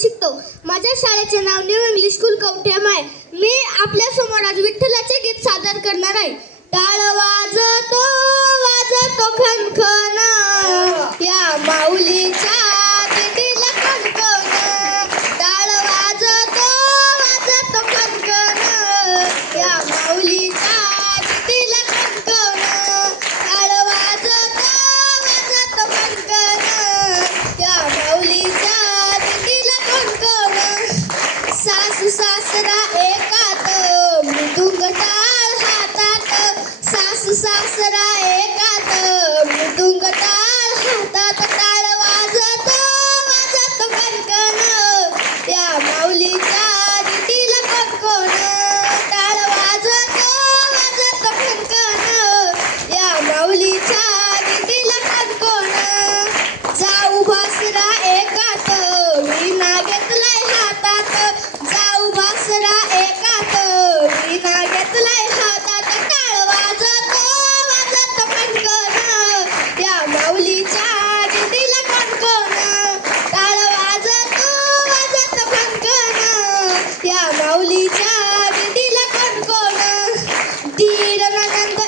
शिकतो. माझ्या शाळेचे नाव न्यू इंग्लिश स्कूल कवठ्याम आहे. मी आपल्यासमोर आज विठ्ठलाचे गीत सादर करणार आहे. टाळ वाजतो वाजतो खनख Tunggu tahu hatatu, sasu. माऊलीच्या दिला कोण कोण दीड नंद